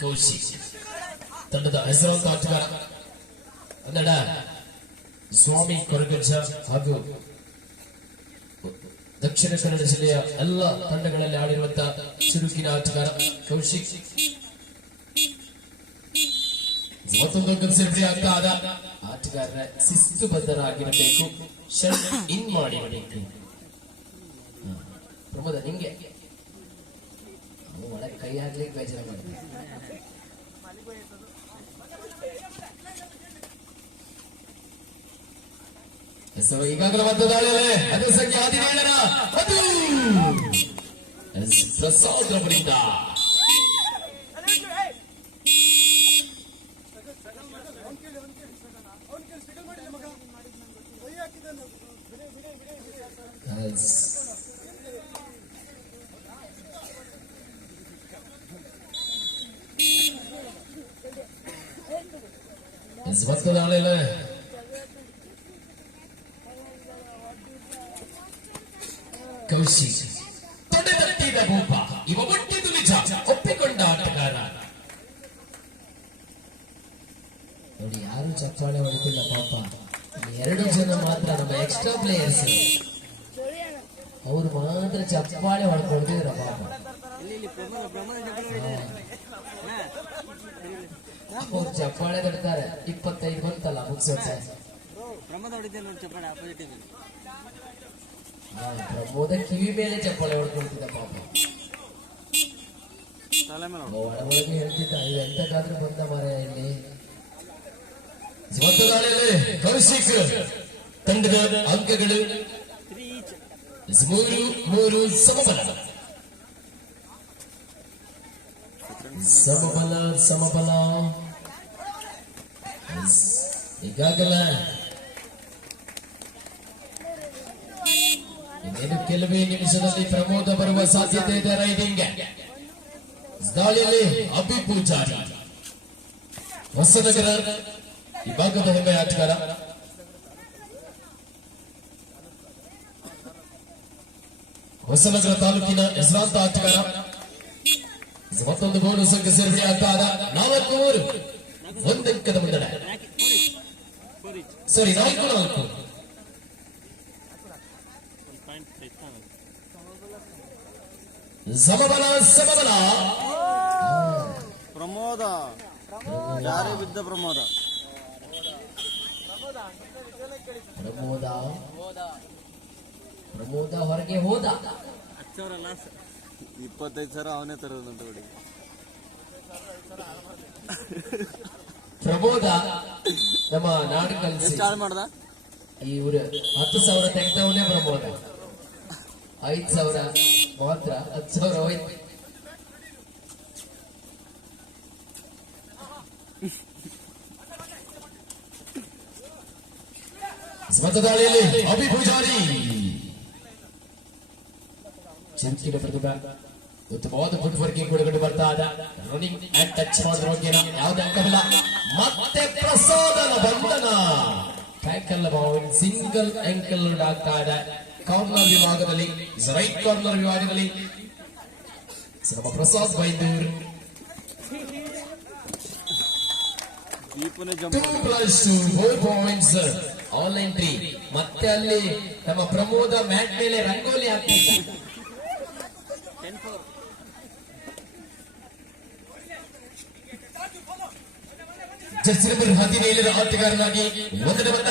Cauchy ತಂಡದ ಹೆಸರಾಂತ ಆಟಗಾರ ಕನ್ನಡ ಸ್ವಾಮಿ ಕೊರಗಜ್ಜ ಹಾಗೂ ದಕ್ಷಿಣ ಕನ್ನಡ ಜಿಲ್ಲೆಯ ಎಲ್ಲ ತಂಡಗಳಲ್ಲಿ ಆಡಿರುವಂತಹ ಚುರುಕಿನ ಆಟಗಾರ ಕೌಶಿಕ್. ಮತ್ತೊಂದು ಕನ್ಸೆಪ್ಟ್ ಆಗ್ತಾ ಆದ ಆಟಗಾರರ ಶಿಸ್ತುಬದ್ಧರಾಗಿರಬೇಕು ಶರ್ಟ್ ಇನ್ ಮಾಡಿರಬೇಕು. ಪ್ರಮೋದ, ನಿಂಗೆ. ಅವ್ನು ಒಳಗೆ ಕೈ ಹಾಕ್ಲಿಕ್ಕೆ ಬೇಜಾರು ಮಾಡ್ತಾರೆ ಸೊ ಈಗಾಗಲೇ ಒಂದು ದಾಳಿಯಲ್ಲಿ ಅದು ಸಂಖ್ಯೆ ಹದಿನೇಳರ ಅದು ಎಸ್ ಪ್ರಸಾದ್ ಅವರಿಂದ ಎಸ್ ಎಸ್ ಮತ್ತು ದಾಳಿಯಲ್ಲಿ ಕೌಶಿಕ್ ತೊಡೆದಟ್ಟಿದ ಭೂಪ, ಇವ ಒಟ್ಟಿದು ನಿಜ, ಒಪ್ಪಿಕೊಂಡ ಆಟಗಾರ. ನೋಡಿ, ಯಾರು ಚಪ್ಪಾಳೆ ಹೊಡಿತಿಲ್ಲ ಪಾಪ. ಎರಡು ಜನ ಮಾತ್ರ ನಮ್ಮ ಎಕ್ಸ್ಟ್ರಾ ಪ್ಲೇಯರ್ಸ್ ಅವ್ರು ಮಾತ್ರ ಚಪ್ಪಾಳೆ ಹೊಡ್ಕೊಳ್ತಿದ್ರ ಪಾಪ. ಅವ್ರು ಚಪ್ಪಾಳೆ ತಡ್ತಾರೆ ಇಪ್ಪತ್ತೈದು ಬಂತಲ್ಲ ಹೊಡಿದ್ದೆ ಚಪ್ಪಾಳೆ ಪ್ರಮೋದ ಕಿವಿ ಮೇಲೆ ಚಪ್ಪಾಳೆ ಹೊಡ್ಕೊಳ್ತಿದ್ದ ಪಾಪ ತಲೆ ಮೇಲೆ ಒಳ ಒಳಗೆ ಹೇಳ್ತಿದ್ದ ಇದು ಎಂತಕ್ಕಾದ್ರೂ ಬಂದ ಮರ ಇಲ್ಲಿ ಇವತ್ತು ದಾಳಿಯಲ್ಲಿ ಕೌಶಿಕ್ ತಂಡದ ಅಂಕಗಳು ತ್ರೀ ಈಚ್ ಮೂರು ಮೂರು ಸಮಬಲ ಸಮಬಲ ಸಮಬಲ ಎಸ್. ಈಗಾಗಲೇ ಇನ್ನೇನು ಕೆಲವೇ ನಿಮಿಷದಲ್ಲಿ ಪ್ರಮೋದ ಬರುವ ಸಾಧ್ಯತೆ ಇದೆ ರೈಡಿಂಗ್ ದಾಳಿಯಲ್ಲಿ ಅಭಿ ಪೂಜಾರಿ. ಹೊಸನಗರ ಈ ಭಾಗದ ಹೆಮ್ಮೆ ಆಟಗಾರ. ಹೊಸನಗರ ತಾಲೂಕಿನ ಹೆಸರಾಂತ ಆಟಗಾರ. ಮತ್ತೊಂದು ಗೋಲು ಸಂಖ್ಯೆ ಸೇರ್ಪಡೆ ಆಗ್ತಾ ನಾಲ್ಕು ಮೂರು. ಒಂದಂಕದ ಮುನ್ನಡೆ ಸರಿ, ನಾಲ್ಕು ನಾಲ್ಕು ಒಂದು ಪಾಯಿಂಟ್ ಇತ್ತಾನೆ ಸಮಬಲ ಸಮಬಲ. ಪ್ರಮೋದ. ಯಾರೇ ಬಿದ್ದ ಪ್ರಮೋದ? ಪ್ರಮೋದ. ಪ್ರಮೋದ ಹೊರಗೆ ಹೋದ. ಇಪ್ಪತ್ತೈದು ಸಾವಿರ ಅವನೇ ತರೋದಂತ ನೋಡಿ. ಪ್ರಮೋದ ನಮ್ಮ ನಾಡು ಸ್ಟಾರ್ಟ್ ಮಾಡ್ದ? ಊರು ಹತ್ತು ಸಾವಿರ ತೆಗೆದವನೇ ಪ್ರಮೋದ. ಐದು ಸಾವಿರ. ಮಾತ್ರ ಹತ್ತು ಸಾವಿರ ಹೋಯ್ತು. ಸ್ಮತದಾಳಿಯಲ್ಲಿ ಅಭಿ ಪೂಜಾರಿ. ಚಂಚಿನ ಪ್ರತಿಭಾ, ಉತ್ತಮವಾದ ಫುಟ್ ವರ್ಕಿಂಗ್ ಬರ್ತಾ ರನ್ನಿಂಗ್ ಅಂಡ್ ಟಚ್ ಮಾಡಿದ್ರ ಬಗ್ಗೆ ಯಾವುದೇ ಅಂಕವಿಲ್ಲ. ಮತ್ತೆ ಪ್ರಸಾದನ ಬಂಧನ. ಟ್ಯಾಕಲ್ ಬೌಂಡ್ ಸಿಂಗಲ್ ಅಂಕಲ್ ಆಗ್ತಾ ಇದೆ. ಕಾರ್ನರ್ ವಿಭಾಗದಲ್ಲಿ ರೈಟ್ ಕಾರ್ನರ್ ವಿಭಾಗದಲ್ಲಿ ನಮ್ಮ ಪ್ರಸಾದ್ ಬೈದೂರ್ ಆಲ್ ಎಂಟ್ರಿ ಮತ್ತೆ ಅಲ್ಲಿ ನಮ್ಮ ಪ್ರಮೋದ ಮ್ಯಾಟ್ ಮೇಲೆ ರಂಗೋಲಿ ಹಾಕ್ತಿದ್ದ. ನಂಬರ್ ಹದಿನೇಳರ ಆಟಗಾರನಾಗಿ ಒಂದನೇ ಬಂದ.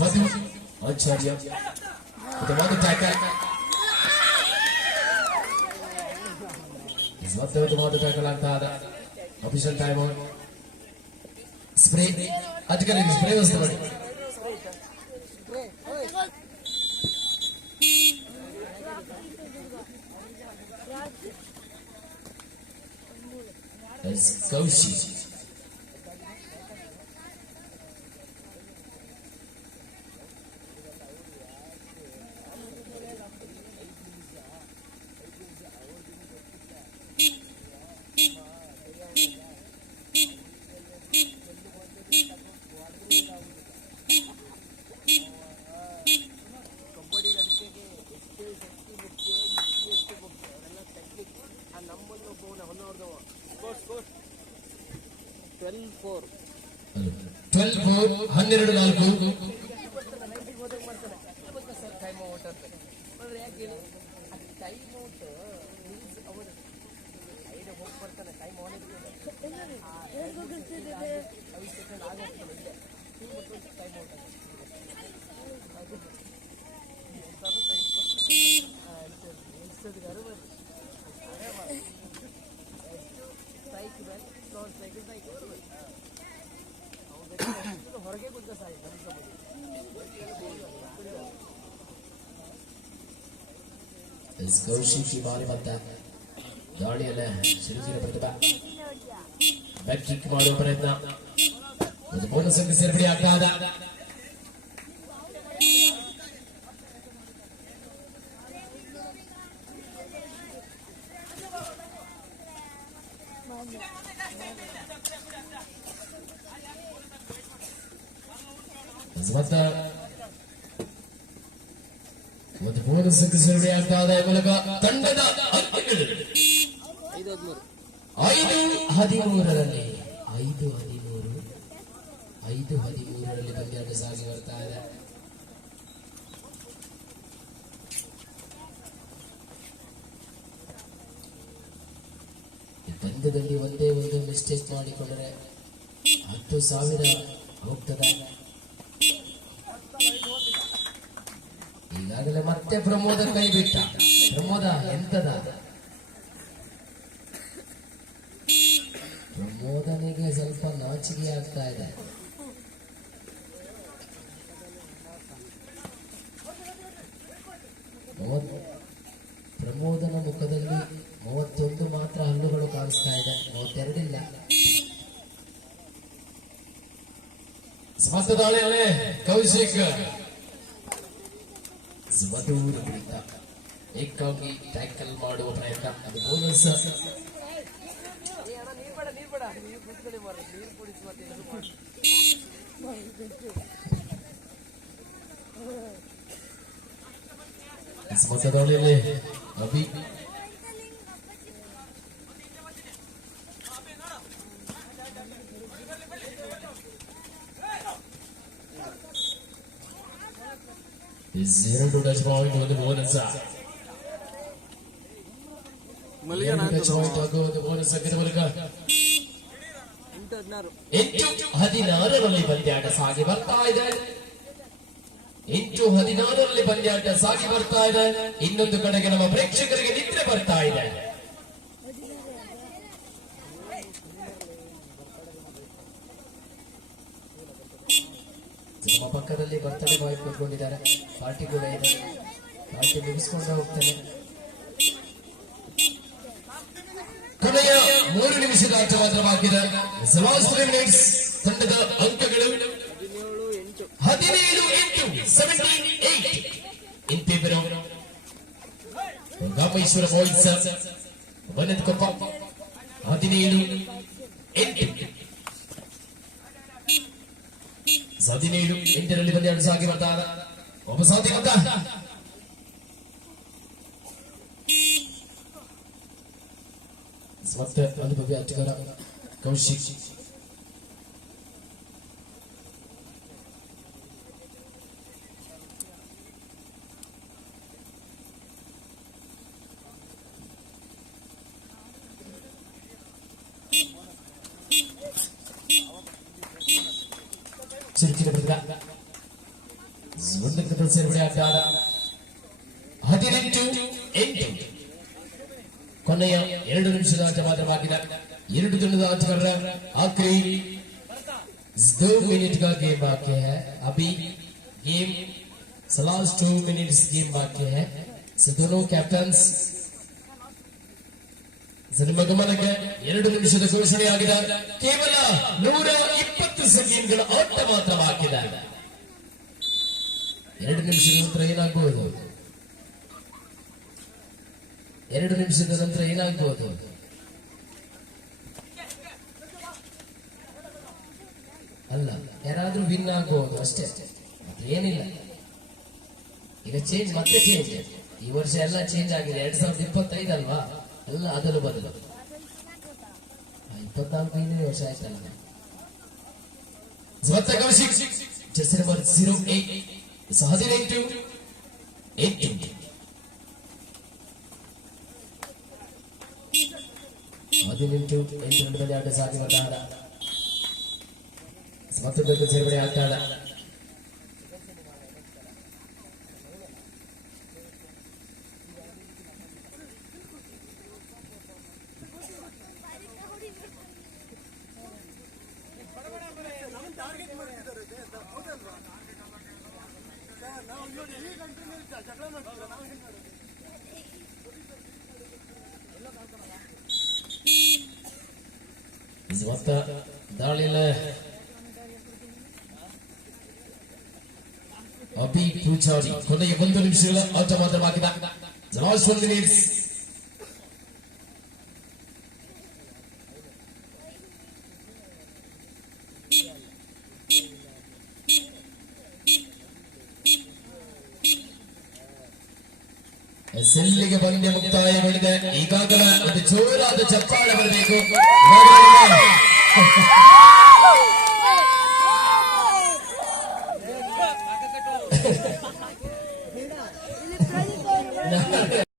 Madhu Acharya. The one attacker. He's not the one attacker. Official time on. Spray. Spray was the one. Twelve four. ಹನ್ನೆರಡು ನಾಲ್ಕು. ಎಸ್ ಕೌಶಿಕ್ ಈ ಬಾರಿ ಮತ್ತೆ ದಾಳಿಯಲ್ಲೇ ಸಿರಿಸಿರ ಪ್ರತಿಭಾ ಬ್ಯಾಕ್ ಕಿಕ್ ಮಾಡುವ ಪ್ರಯತ್ನ ಒಂದು ಬೋನಸ್ ಅಂಕ ಸೇರ್ಪಡೆ ಆಗ್ತಾ ಇದೆ ಎಸ್ ಮತ್ತೆ ಒಂದು ಮೂರು ಮೂಲಕ ತಂಡದ ಐದು ಹದಿಮೂರು ಐದು ಹದಿಮೂರರಲ್ಲಿ, ಐದು ಹದಿಮೂರು, ಐದು ಹದಿಮೂರರಲ್ಲಿ ಪಂದ್ಯಾಟ ಸಾಗಿ ಬರ್ತಾ ಇದೆ. ಪಂದ್ಯದಲ್ಲಿ ಒಂದೇ ಒಂದು ಮಿಸ್ಟೇಕ್ ಮಾಡಿಕೊಂಡರೆ ಹತ್ತು ಸಾವಿರ ಹೋಗ್ತದೆ ಈಗಾಗಲೇ ಮತ್ತೆ ಪ್ರಮೋದ ಕೈ ಬಿಟ್ಟ. ಪ್ರಮೋದ, ಎಂತದ? ಪ್ರಮೋದನಿಗೆ ಸ್ವಲ್ಪ ನಾಚಿಕೆ ಆಗ್ತಾ ಇದೆ. ಪ್ರಮೋದನ ಮುಖದಲ್ಲಿ ಮೂವತ್ತೊಂದು ಮಾತ್ರ ಹಲ್ಲುಗಳು ಕಾಣಿಸ್ತಾ ಇದೆ. ಮೂವತ್ತೆರಡಿಲ್ಲ. ಕೌಶಿಕ್ ಸುಮಧೂರ ಕುರಿತ ಏಕಾಗಿ ಟ್ಯಾಕಲ್ ಮಾಡುವ ಪ್ರಯತ್ನ ಅದು ಬೋನಸ್ ಸ್ಮತದಾಳಿಯಲ್ಲಿ ಅಭಿ ಒಂದು ಬೋನಸ್. ಮಲ್ಲಿಗೆ ನಾನು ಟಚ್ ಪಾಯಿಂಟ್ ಬೋನಸ್ ಎಂಟು ಹದಿನಾರರಲ್ಲಿ ಪಂದ್ಯಾಟ ಸಾಗಿ ಬರ್ತಾ ಇದೆ. ಎಂಟು ಹದಿನಾರರಲ್ಲಿ ಪಂದ್ಯಾಟ ಸಾಗಿ ಬರ್ತಾ ಇದೆ. ಇನ್ನೊಂದು ಕಡೆಗೆ ನಮ್ಮ ಪ್ರೇಕ್ಷಕರಿಗೆ ನಿದ್ರೆ ಬರ್ತಾ ಇದೆ. ಪಕ್ಕದಲ್ಲಿ ಬರ್ತಡೇ ಬಾಯ್ ಕೂತ್ಕೊಂಡಿದ್ದಾರೆ ಪಾರ್ಟಿ ಕೂಡ ಇದೆ. ಪಾರ್ಟಿ ಮುಗಿಸ್ಕೊಂಡು ಹೋಗ್ತಾನೆ. ಕೊನೆಯ ಮೂರು ನಿಮಿಷದ ಆಟ ಮಾತ್ರವಾಗಿದೆ ಮಿನಿಟ್ಸ್ ತಂಡದ ಅಂಕಗಳು ಹದಿನೇಳು ಎಂಟು seventeen eight in favour Gameshwara boys Bannada Koppa ಹದಿನೇಳು ಎಂಟು. ಹದಿನೇಳು ಎಂಟರಲ್ಲಿ ಬಂದು ಎರಡು ಸಾಗಿ ಬರ್ತಾರ ಒಬ್ಬ ಸಾಧಿ ಮತ ಮತ್ತೆ ಅನುಭವಿ ಆಟಗಾರ ಕೌಶಿಕ್ ಚಿರುಕಿನ ಬೃಂದ ಒಂದು ಕಥೆ ಸೇರ್ಪಡೆ ಆಟ ಆದ ಹದಿನೆಂಟು ಎಂಟು ಕೊನೆಯ ಎರಡು ನಿಮಿಷದ ಆಟ ಮಾತ್ರ ಬಾಕಿ ಇದೆ. ಎರಡು ತಂಡದ ಆಟಗಾರರ ಆಖರಿ दो मिनट का गेम बाकी है अभी game last two minutes game बाकी है ಸೊ दोनों ಕ್ಯಾಪ್ಟನ್ಸ್ ಸೊ ನಿಮ್ಮ ಗಮನಕ್ಕೆ ಎರಡು ನಿಮಿಷದ ಘೋಷಣೆಯಾಗಿದೆ ಕೇವಲ ನೂರ ಇಪ್ಪತ್ತು ಸೆಕೆಂಡ್ಗಳ ಆಟ ಮಾತ್ರ ಹಾಕಿದ್ದಾರೆ ಎರಡು ನಿಮಿಷದ ನಂತರ ಏನಾಗಬಹುದು ಎರಡು ನಿಮಿಷದ ನಂತರ ಏನಾಗಬಹುದು ಅಲ್ಲ, ಯಾರಾದ್ರೂ ವಿನ್ ಆಗಬಹುದು ಅಷ್ಟೇ. ಅಷ್ಟೇ ಏನಿಲ್ಲ. ಈಗ ಚೇಂಜ್ ಮತ್ತೆ ಚೇಂಜ್ ಈ ವರ್ಷ ಎಲ್ಲ ಚೇಂಜ್ ಆಗಿದೆ. ಎರಡ್ ಸಾವಿರದ ಇಪ್ಪತ್ತೈದು ಅಲ್ವಾ? ಎಲ್ಲ ಅದಲು ಬದಲು. ಇಪ್ಪತ್ನಾಲ್ಕು ಐದನೇ ವರ್ಷ ಆಯ್ತಲ್ಲ. ಸ್ವತ್ತ ಕೌಶಿಕ್ ಜೆಸ್ ನಂಬರ್ ಜೀರೋ ಏಟ್ ಹದಿನೆಂಟು ಎಂಟು ಹದಿನೆಂಟು ಎಂಟು ಗಂಟೆ ಆಟ ಸಾಧಿ ಬರ್ತಾಡ ಮತ್ತೊಂದು ಸೇರ್ಪಡೆ ಆಗ್ತಾಡ ಮೊತ್ತ ದಾಳಿಲ್ಲ ಅಭಿ ಪೂಜಾರಿ ಕೊನೆಯ ಒಂದು ನಿಮಿಷಗಳ ಆಟ ಮಾತ್ರ ಬಾಕಿದ ಲಾಸ್ಟ್ ಒಂದು ಮಿನಿಟ್ಸ್ ಸೆಲ್ಲಿಗೆ ಪಂದ್ಯ ಮುಕ್ತಾಯಗೊಂಡಿದೆ ಈಗಾಗಲೇ ಒಂದು ಜೋರಾದ ಚಪ್ಪಾಳೆ ಬರಬೇಕು.